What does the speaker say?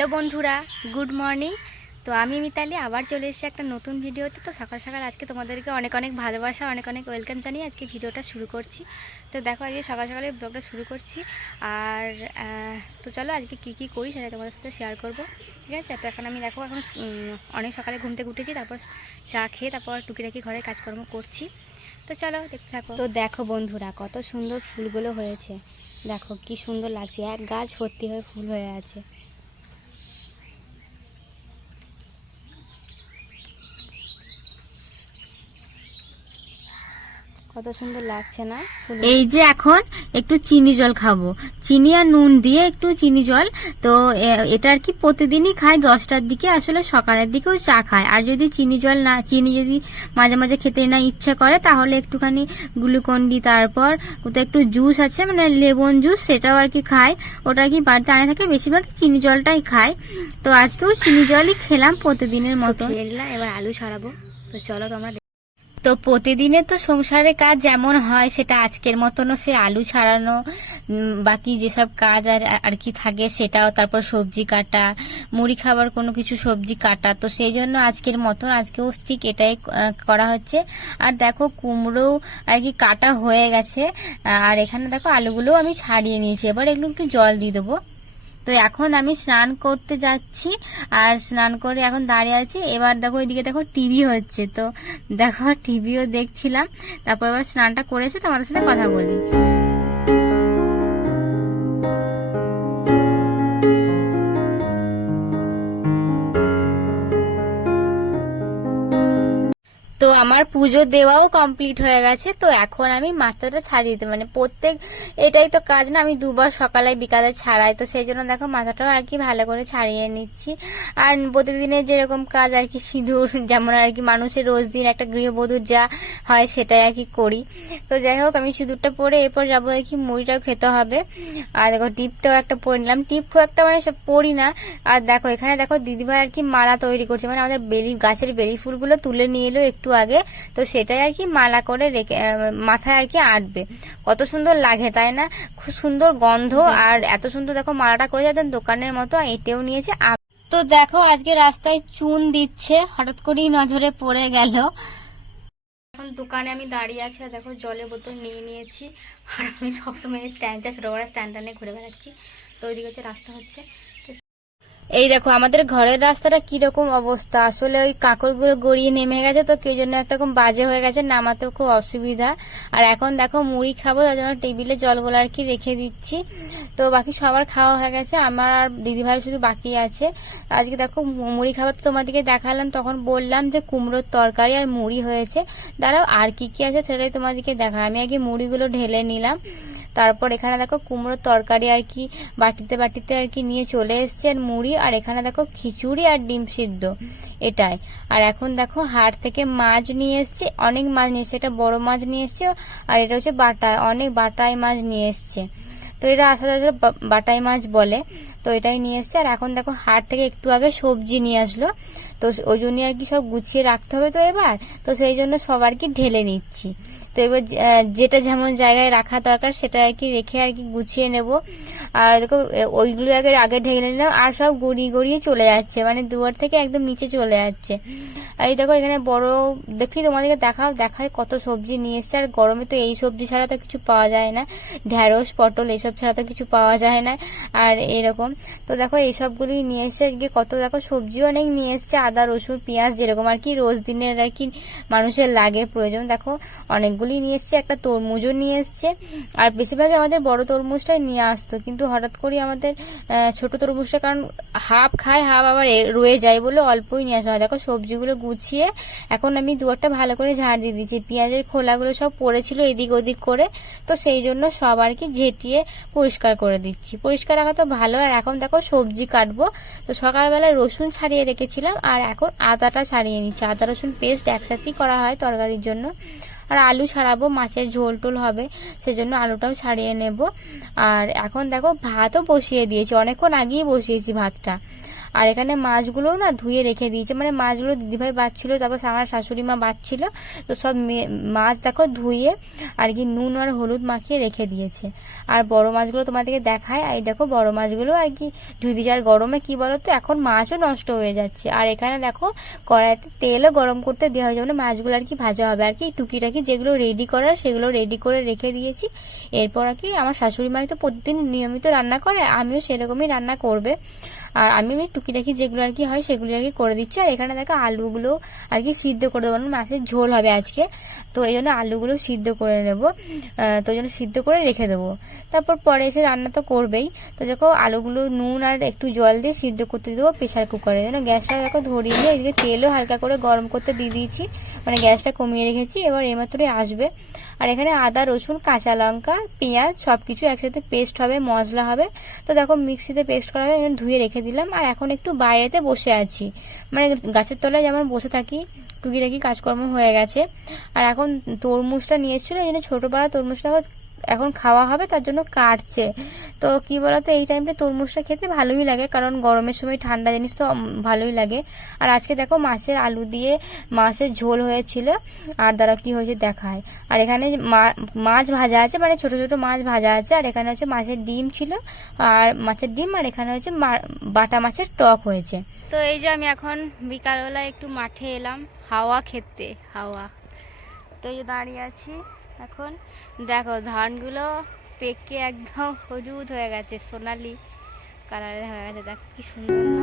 Hello বন্ধুরা, good morning. তো আমি মিতালি, আবার চলে এসেছি একটা নতুন ভিডিওতে। তো সকাল সকাল আজকে তোমাদেরকে অনেক অনেক ভালোবাসা, অনেক অনেক ওয়েলকাম জানিয়ে আজকে ভিডিওটা শুরু করছি। তো দেখো, আজকে সকাল সকালে ব্লগটা শুরু করছি। আর তো চলো আজকে কী কী করি সেটা তোমাদের সাথে শেয়ার করব। ঠিক আছে? তো এখন আমি দেখো, এখন অনেক সকালে ঘুম থেকে উঠেছি, তারপর চা খেয়ে তারপর টুকিটাকি ঘরের কাজকর্ম করছি। তো চলো দেখতে থাকো। তো দেখো বন্ধুরা, কত সুন্দর ফুলগুলো হয়েছে। দেখো কি সুন্দর লাগছে, এক গাছ ভর্তি হয়ে ফুল হয়ে আছে। কত সুন্দর লাগছে না? এই যে এখন একটু চিনি জল খাব। চিনি আর নুন দিয়ে একটু চিনি জল। তো এটা আর কি প্রতিদিনই খাই দশটার দিকে। আসলে সকালের দিকেও চা খায় আর যদি চিনি জল না চিনি যদি মাঝে মাঝে খেতে না ইচ্ছা করে তাহলে একটুখানি গ্লুকন ডি তারপর কোথাও একটু জুস আছে মানে লেবন জুস সেটাও আর কি খায় ওটা আর কি বাড়িতে আনে থাকে বেশিরভাগ চিনি জলটাই খায় তো আজকেও চিনি জলই খেলাম প্রতিদিনের মতো। এবার আলু ছাড়াবো। তো চলো তোমরা তো প্রতিদিনে তো সংসারে কাজ যেমন হয়, সেটা আজকের মতনও সে আলু ছাড়ানো বাকি যেসব কাজ আর আর কি থাকে সেটাও, তারপর সবজি কাটা, মুড়ি খাবার কোনো কিছু সবজি কাটা, তো সেই জন্য আজকের মতন, আজকেও ঠিক এটাই করা হচ্ছে। আর দেখো কুমড়ো আর কি কাটা হয়ে গেছে আর এখানে দেখো আলুগুলো আমি ছাড়িয়ে নিয়েছি, এবার এগুলো একটু জল দিয়ে দেবো। তো এখন আমি স্নান করতে যাচ্ছি, আর স্নান করে এখন দাঁড়িয়ে আছি। এবার দেখো ওইদিকে দেখো টিভি হচ্ছে, তো দেখো টিভিও দেখছিলাম, তারপর আবার স্নানটা করেছে, তোমাদের সাথে কথা বলি। তো আমার পুজো দেওয়াও কমপ্লিট হয়ে গেছে, তো এখন আমি মাথাটা ছাড়িয়ে দিতে মানে প্রত্যেক এটাই তো কাজ না, আমি দুবার সকালে বিকালে ছাড়াই, তো সেই জন্য দেখো মাথাটাও আর কি ভালো করে ছাড়িয়ে নিচ্ছি। আর প্রতিদিনের যেরকম কাজ আর কি সিঁদুর, যেমন আর কি মানুষের রোজ দিন একটা গৃহবধূর যা হয় সেটাই আর কি করি। তো যাই হোক, আমি সিঁদুরটা পরে এরপর যাব আর কি মুড়িটাও খেতে হবে। আর দেখো টিপটাও একটা পরে নিলাম। টিপ খুব একটা মানে সব পরি না। আর দেখো এখানে দেখো দিদিভাই আর কি মালা তৈরি করছে মানে আমাদের বেলি গাছের বেলি ফুলগুলো তুলে নিয়ে এলো, একটু আগে তো সেটাই আর কি মালা করে রেখে মাথায় আর কি আটবে। কত সুন্দর লাগে তাই না? খুব সুন্দর গন্ধ আর এত সুন্দর দেখো মালাটা করে যাতেন দোকানের মতো এটেও নিয়েছে। তো দেখো আজকে রাস্তায় চুন দিচ্ছে হঠাৎ করেই নজরে পড়ে গেল। এখন দোকানে আমি দাঁড়িয়ে আছি আর দেখো জলের বোতল নিয়ে নিয়েছি। আর আমি সবসময় স্ট্যান্ডটা ছোটো বড় স্ট্যান্ডটা নিয়ে ঘুরে বেড়াচ্ছি। তো ওইদিকে হচ্ছে রাস্তা হচ্ছে। এই দেখো, আমাদের ঘরের রাস্তাটা কীরকম অবস্থা? আসলে ওই কাকড়গুলো গড়িয়ে নেমে গেছে তো কেউ জন্য একরকম বাজে হয়ে গেছে, নামাতেও খুব অসুবিধা। আর এখন দেখো, মুড়ি খাব, তার জন্য টেবিলে জলগুলো আর কি রেখে দিচ্ছি। তো বাকি সবার খাওয়া হয়ে গেছে, আমার আর দিদিভাই শুধু বাকি আছে। আজকে দেখো, মুড়ি খাবার তো তোমাদেরকে দেখালাম, তখন বললাম যে কুমড়োর তরকারি আর মুড়ি হয়েছে। দাঁড়াও, আর কি কি আছে সেটাই তোমাদেরকে দেখা আমি আগে মুড়িগুলো ঢেলে নিলাম। তারপর এখানে দেখো কুমড়োর তরকারি আর কি, বাটিতে বাটিতে আর কি নিয়ে চলে এসছে আর মুড়ি, আর এখানে দেখো খিচুড়ি আর ডিম সিদ্ধ, এটাই। আর এখন দেখো হাট থেকে মাছ নিয়ে এসছে, অনেক মাছ নিয়ে এসছে এটা বড় মাছ নিয়ে এসছে, আর এটা হচ্ছে বাটা অনেক বাটাই মাছ নিয়ে এসছে। তো এটা আসলে বাটায় বাটাই মাছ বলে। তো এটাই নিয়ে এসছে। আর এখন দেখো হাট থেকে একটু আগে সবজি নিয়ে আসলো। তো ওই জন্যই আর কি সব গুছিয়ে রাখতে হবে তো এবার। তো সেই জন্য সবার কি ঢেলে নিচ্ছি। তো এবার যেটা যেমন জায়গায় রাখা দরকার সেটা আর কি রেখে আর কি গুছিয়ে নেব। আর দেখো ওইগুলো আগে আগে ঢেলে নিলাম। আর সব গড়িয়ে গড়িয়ে চলে যাচ্ছে। মানে দুয়ার থেকে একদম নিচে চলে যাচ্ছে। এই দেখো এখানে বড়, দেখি তোমাদেরকে দেখাও দেখায় কত সবজি নিয়ে এসছে। আর গরমে তো এই সবজি ছাড়া তো কিছু পাওয়া যায় না। ঢ্যাঁড়স, পটল এইসব ছাড়া তো কিছু পাওয়া যায় না। আর এরকম, তো দেখো এইসবগুলি নিয়ে এসছে। গিয়ে কত দেখো সবজিও অনেক নিয়ে এসছে। আদা, রসুন, পেঁয়াজ যেরকম আর কি রোজ দিনের আর কি মানুষের লাগে, প্রয়োজন। দেখো অনেকগুলি নিয়ে এসছে। একটা তরমুজও নিয়ে এসছে। আর বেশিরভাগই আমাদের বড় তরমুজটাই নিয়ে আসতো। কিন্তু হঠাৎ করে আমাদের ছোট তরমুজটা কারণ হাফ খায়, হাফ আবার রয়ে যায় বলে অল্পই নিয়ে আসা হয়। দেখো সবজিগুলো গুছিয়ে এখন আমি দুয়ারটা ভালো করে ঝাড় দিয়ে দিচ্ছি পেঁয়াজের খোলাগুলো সব পড়েছিল এদিক ওদিক করে, তো সেই জন্য সব আর কি ঝেঁটিয়ে পরিষ্কার করে দিচ্ছি। পরিষ্কার রাখা তো ভালো, আর এখন দেখো সবজি কাটবো। তো সকালবেলা রসুন ছাড়িয়ে রেখেছিলাম, আর এখন আদাটা ছাড়িয়ে নিচ্ছি। আদা, রসুন পেস্ট একসাথেই করা হয় তরকারির জন্য। আর আলু ছাড়াবো, মাছের ঝোল টোল হবে, সেজন্য আলুটাও ছাড়িয়ে নেব। আর এখন দেখো ভাতও বসিয়ে দিয়েছি, অনেকক্ষণ আগেই বসিয়েছি ভাতটা। আর এখানে মাছগুলো না ধুয়ে রেখে দিয়েছে। মানে মাছগুলো দিদিভাই বাচ্ছিল, তারপর আমার শাশুড়ি মা বাচ্ছিল। তো সব মাছ দেখো ধুয়ে আর কি নুন আর হলুদ মাখিয়ে রেখে দিয়েছে। আর বড় মাছগুলো তোমাদেরকে দেখায় আর দেখো বড় মাছগুলো আর কি ধুয়ে দিয়েছে। আর গরমে কি বলতো, এখন মাছও নষ্ট হয়ে যাচ্ছে। আর এখানে দেখো কড়াইতে তেলও গরম করতে দেওয়া হয়েছে। মানে মাছগুলো আর কি ভাজা হবে। আর কি টুকিটাকি যেগুলো রেডি করার, সেগুলো রেডি করে রেখে দিয়েছি। এরপর আর কি আমার শাশুড়ি মাই তো প্রতিদিন নিয়মিত রান্না করে, আমিও সেরকমই রান্না করবে। আর আমি এমনি টুকিটাকি যেগুলো আর কি হয় সেগুলো আর কি করে দিচ্ছি। আর এখানে দেখো আলুগুলো আর কি সিদ্ধ করে দেবো। মাছের ঝোল হবে আজকে। তো এই জন্য আলুগুলো সিদ্ধ করে নেব। তো জন্য সিদ্ধ করে রেখে দেবো। তারপর পরে এসে রান্না তো করবেই। তো দেখো আলুগুলো নুন আর একটু জল দিয়ে সিদ্ধ করতে দেবো প্রেশার কুকারে। যেন গ্যাসটা দেখো ধরিয়ে নিয়ে এদিকে তেলও হালকা করে গরম করতে দিয়ে দিয়েছি। মানে গ্যাসটা কমিয়ে রেখেছি। এবার এমাত্রই আসবে। আর এখানে আদা, রসুন, কাঁচা লঙ্কা, পেঁয়াজ সব কিছু একসাথে পেস্ট হবে, মশলা হবে। তো দেখো মিক্সিতে পেস্ট করা হবে এখানে ধুয়ে রেখে দিলাম। আর এখন একটু বাইরেতে বসে আছি। মানে গাছের তলায় যেমন বসে থাকি, টুকিটাকি কাজকর্ম হয়ে গেছে। আর এখন তরমুজটা নিয়ে এসেছিল, এই জন্য ছোটো পাড়া তরমুজটা এখন খাওয়া হবে, তার জন্য কাটছে। তো কি বলতো, এই টাইমটা তরমুজটা খেতে ভালোই লাগে, কারণ গরমের সময় ঠান্ডা জিনিস তো ভালোই লাগে। আর আজকে দেখো মাছের আলু দিয়ে মাছের ঝোল হয়েছিল, আর দ্বারা কি হয়েছে দেখায় আর এখানে মাছ ভাজা আছে মানে ছোট ছোট মাছ ভাজা আছে, আর এখানে হচ্ছে মাছের ডিম ছিল, আর মাছের ডিম, আর এখানে হচ্ছে বাটা মাছের টক হয়েছে। তো এই যে আমি এখন বিকালবেলা একটু মাঠে এলাম, হাওয়া খেতে, হাওয়া। তো এই দাঁড়িয়ে আছি এখন দেখো ধানগুলো পেকে একদম হলুদ হয়ে গেছে, সোনালি কালারের হয়ে গেছে। দেখ কি সুন্দর।